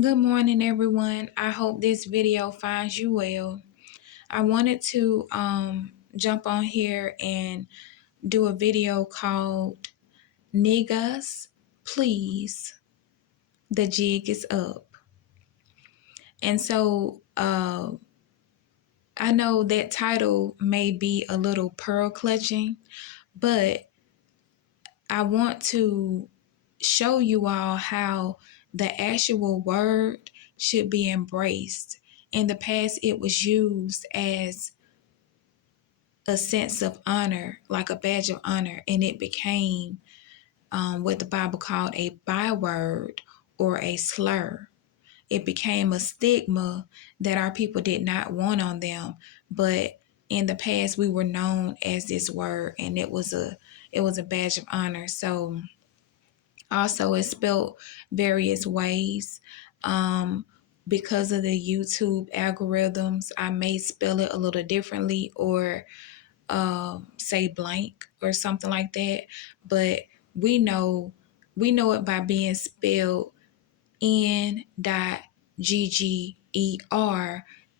Good morning, everyone. I hope this video finds you well. I wanted to jump on here and do a video called Negus Please, the jig is up. And so I know that title may be a little pearl clutching, but I want to show you all how the actual word should be embraced. In the past, it was used as a sense of honor, like a badge of honor, and it became what the Bible called a byword or a slur. It became a stigma that our people did not want on them, but in the past we were known as this word, and it was a badge of honor. So also, it's spelled various ways. Because of the YouTube algorithms, I may spell it a little differently or say blank or something like that. But we know we know it by being spelled N.GGER,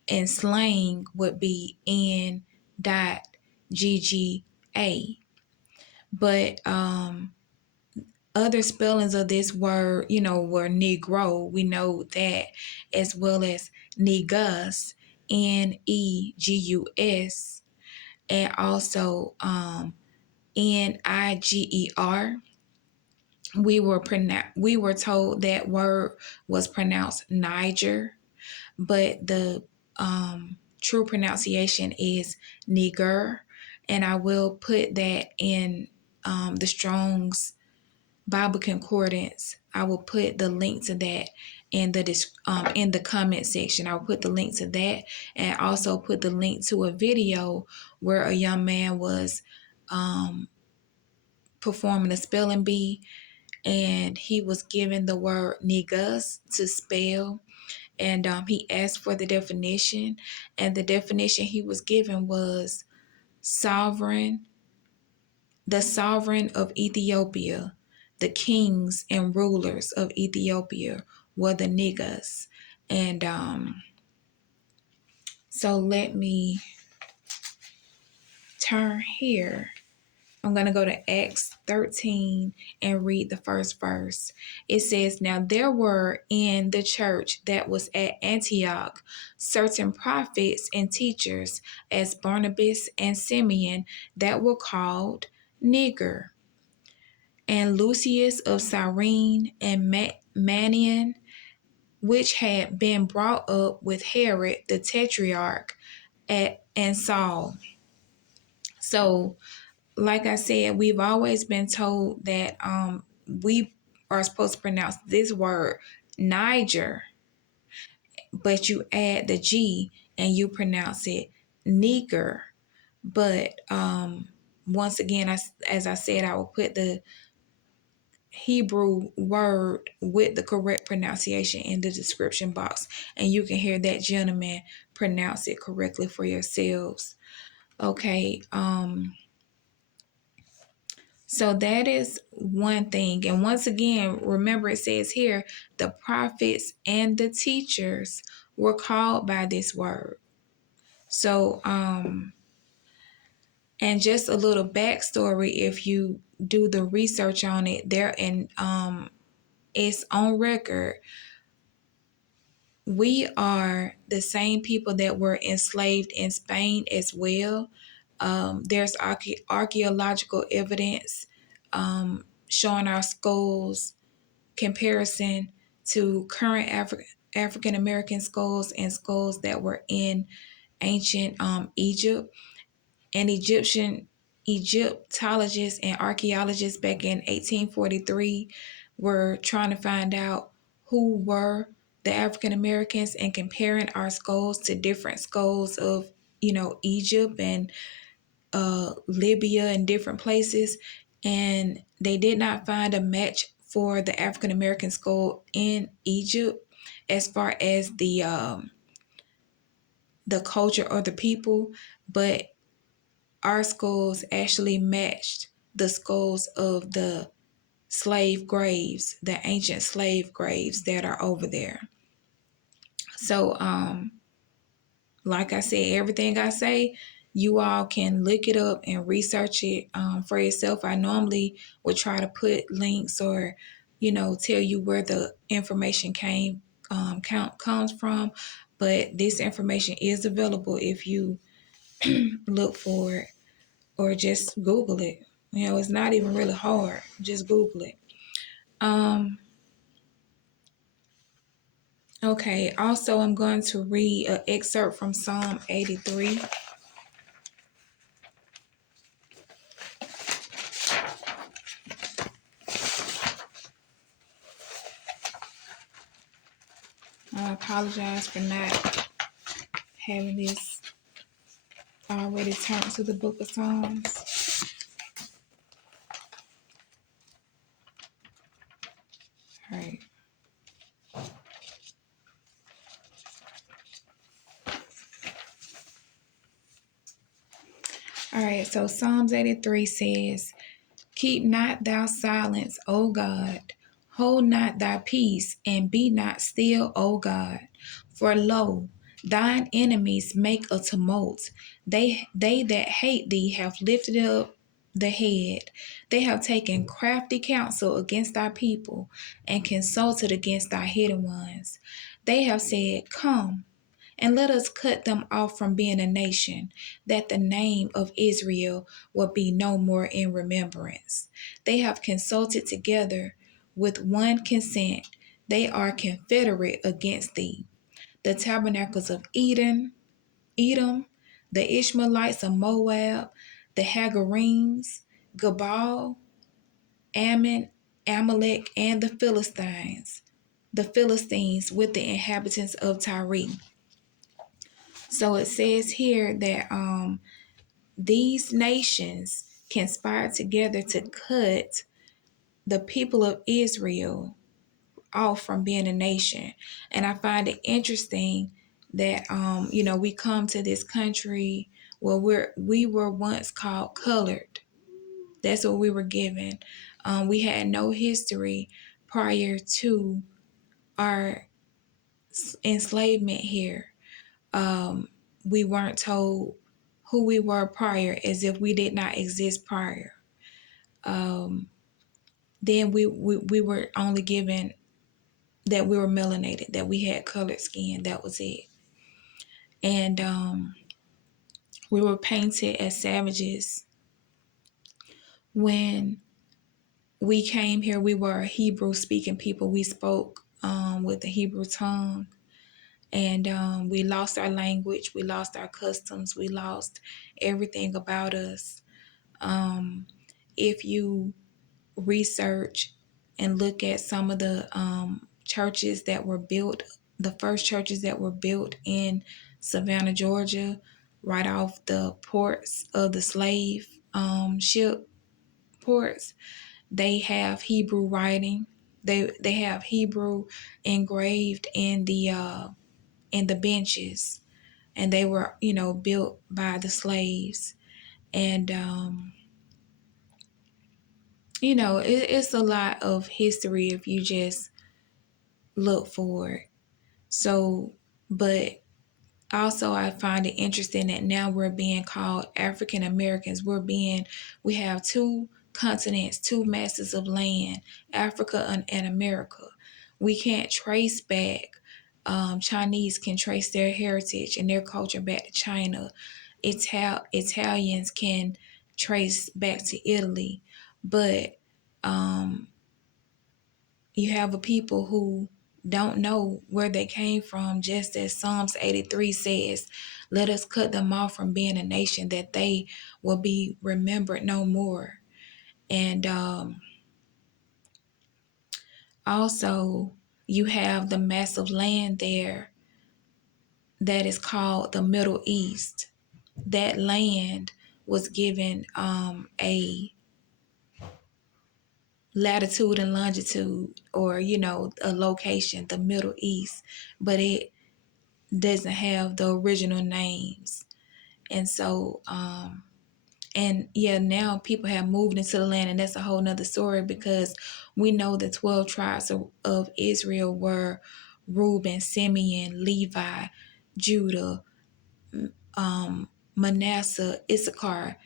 and slang would be N.GGA. But other spellings of this word, were negro. We know that, as well as negus, Negus, and also niger. We were told that word was pronounced niger, but the true pronunciation is nigger, and I will put that in the Strong's Bible Concordance. I will put the link to that in the comment section. I'll put the link to that, and also put the link to a video where a young man was performing a spelling bee, and he was given the word negus to spell, and he asked for the definition, and the definition he was given was sovereign the sovereign of Ethiopia, the kings and rulers of Ethiopia were the negus. And so let me turn here. I'm going to go to Acts 13 and read the first verse. It says, "Now there were in the church that was at Antioch certain prophets and teachers, as Barnabas and Simeon, that were called Niger, and Lucius of Cyrene, and Manaen, which had been brought up with Herod the Tetrarch, and Saul." So, like I said, we've always been told that we are supposed to pronounce this word Niger, but you add the G and you pronounce it Niger. But once again, as I said, I will put the Hebrew word with the correct pronunciation in the description box, and you can hear that gentleman pronounce it correctly for yourselves. Okay, so that is one thing. And once again, remember, it says here the prophets and the teachers were called by this word. So and just a little backstory, if you do the research on it, there and it's on record. We are the same people that were enslaved in Spain as well. There's archaeological evidence showing our skulls comparison to current African American skulls and skulls that were in ancient Egypt. And Egyptologists and archaeologists back in 1843 were trying to find out who were the African Americans and comparing our skulls to different skulls of, Egypt and Libya and different places. And they did not find a match for the African American skull in Egypt as far as the culture or the people, but our skulls actually matched the skulls of the slave graves, the ancient slave graves that are over there. So, like I said, everything I say, you all can look it up and research it for yourself. I normally would try to put links or, tell you where the information comes from, but this information is available if you look for it or just Google it. It's not even really hard. Just Google it. Okay. Also, I'm going to read an excerpt from Psalm 83. I apologize for not having this already turned to the book of Psalms. All right. All right. So Psalms 83 says, "Keep not thou silence, O God. Hold not thy peace, and be not still, O God. For lo, thine enemies make a tumult. They that hate thee have lifted up the head. They have taken crafty counsel against thy people, and consulted against thy hidden ones. They have said, Come, and let us cut them off from being a nation, that the name of Israel will be no more in remembrance. They have consulted together with one consent. They are confederate against thee. The tabernacles of Edom, the Ishmaelites of Moab, the Hagarenes, Gabal, Ammon, Amalek, and the Philistines with the inhabitants of Tyre." So it says here that these nations conspired together to cut the people of Israel off from being a nation. And I find it interesting that we come to this country where we were once called colored. That's what we were given. We had no history prior to our enslavement here. We weren't told who we were prior, as if we did not exist prior. Then we were only given that we were melanated, that we had colored skin. That was it. And we were painted as savages. When we came here, we were a Hebrew speaking people. We spoke with the Hebrew tongue. And we lost our language. We lost our customs. We lost everything about us. If you research and look at some of the churches that were built, the first churches that were built in Savannah, Georgia, right off the ports of the slave ship ports, they have Hebrew writing. They have Hebrew engraved in the benches, and they were built by the slaves. And it's a lot of history if you just look for it. So, but also I find it interesting that now we're being called African Americans. We have two continents, two masses of land, Africa and America. We can't trace back. Chinese can trace their heritage and their culture back to China. Italians can trace back to Italy, but you have a people who don't know where they came from, just as Psalms 83 says, let us cut them off from being a nation, that they will be remembered no more. And also, you have the massive land there that is called the Middle East. That land was given a latitude and longitude, or a location, the Middle East, but it doesn't have the original names. And so and yeah, now people have moved into the land, and that's a whole nother story, because we know the 12 tribes of Israel were Reuben, Simeon, Levi, Judah, Manasseh, Issachar,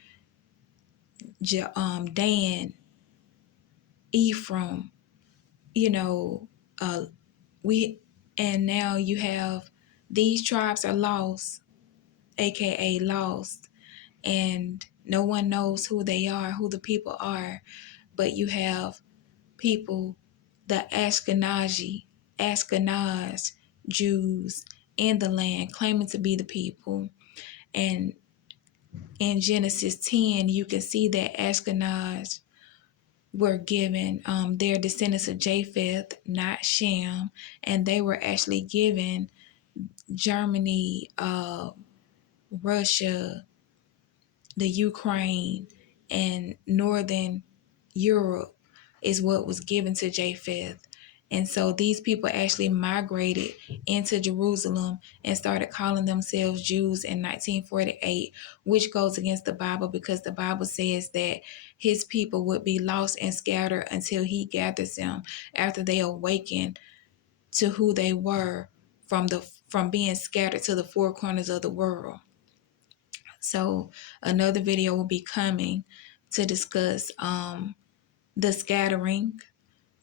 Dan, Ephraim, you know, we and now you have these tribes are lost, aka lost, and no one knows who they are, who the people are, but you have people, the Ashkenaz Jews in the land claiming to be the people. And in Genesis 10, you can see that Ashkenaz were given, their descendants of Japheth, not Shem, and they were actually given Germany, Russia, the Ukraine, and Northern Europe is what was given to Japheth. And so these people actually migrated into Jerusalem and started calling themselves Jews in 1948, which goes against the Bible because the Bible says that his people would be lost and scattered until he gathers them after they awaken to who they were from being scattered to the four corners of the world. So another video will be coming to discuss the scattering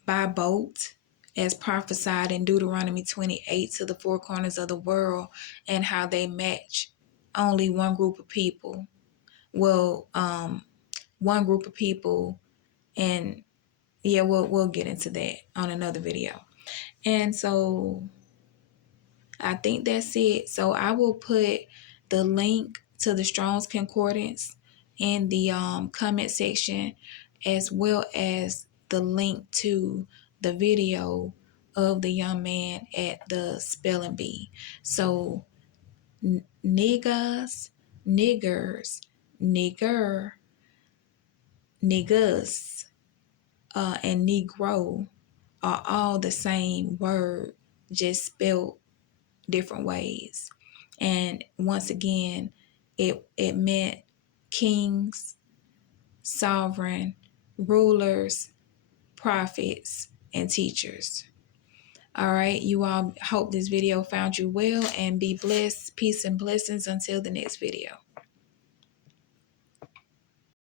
by boat as prophesied in Deuteronomy 28 to the four corners of the world, and how they match only one group of people. Well, one group of people, and yeah, we'll get into that on another video. And so I think that's it. So I will put the link to the Strong's Concordance in the comment section, as well as the link to the video of the young man at the spelling bee. So negus, niggers, nigger, negus, and negro are all the same word, just spelled different ways. And once again, it meant kings, sovereign, rulers, prophets, and teachers. All right, you all, hope this video found you well, and be blessed. Peace and blessings until the next video.